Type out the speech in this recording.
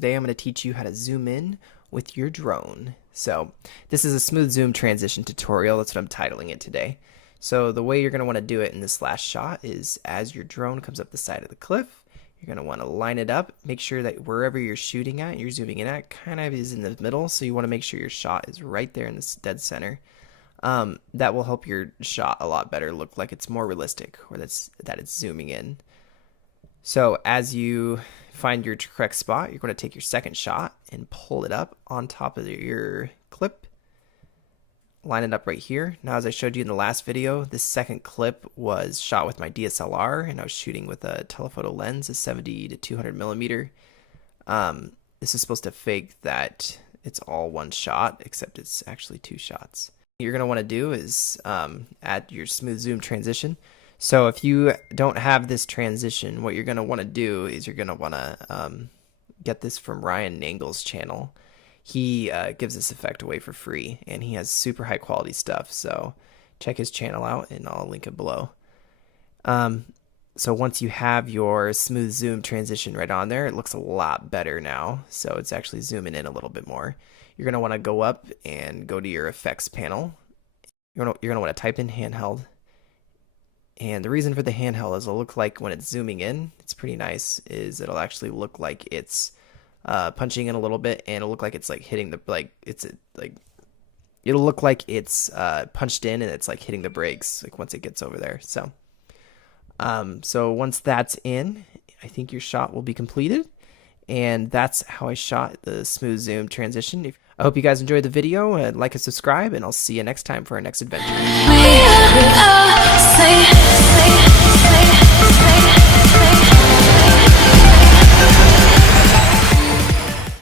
Today I'm going to teach you how to zoom in with your drone. So this is a smooth zoom transition tutorial. That's what I'm titling it today. So the way you're going to want to do it in this last shot is as your drone comes up the side of the cliff, you're going to want to line it up. Make sure that wherever you're shooting at, you're zooming in at, kind of is in the middle. So you want to make sure your shot is right there in the dead center. That will help your shot a lot better look like it's more realistic, or that it's zooming in. So as you find your correct spot, you're going to take your second shot and pull it up on top of your clip. Line it up right here. Now, as I showed you in the last video, this second clip was shot with my DSLR, and I was shooting with a telephoto lens, a 70 to 200 millimeter. This is supposed to fake that it's all one shot, except it's actually two shots. What you're going to want to do is add your smooth zoom transition. So if you don't have this transition, what you're going to want to do is you're going to want to get this from Ryan Nangle's channel. He gives this effect away for free, and he has super high quality stuff. So check his channel out, and I'll link it below. So once you have your smooth zoom transition right on there, it looks a lot better now. So it's actually zooming in a little bit more. You're going to want to go up and go to your effects panel. You're going to want to type in handheld. And the reason for the handheld is it'll look like when it's zooming in, it's pretty nice, is it'll actually look like it's punching in a little bit, and it'll look like it's like hitting the, it'll look like it's punched in and it's like hitting the brakes like once it gets over there. So, so once that's in, I think your shot will be completed. And that's how I shot the smooth zoom transition. I hope you guys enjoyed the video, and like and subscribe, and I'll see you next time for our next adventure.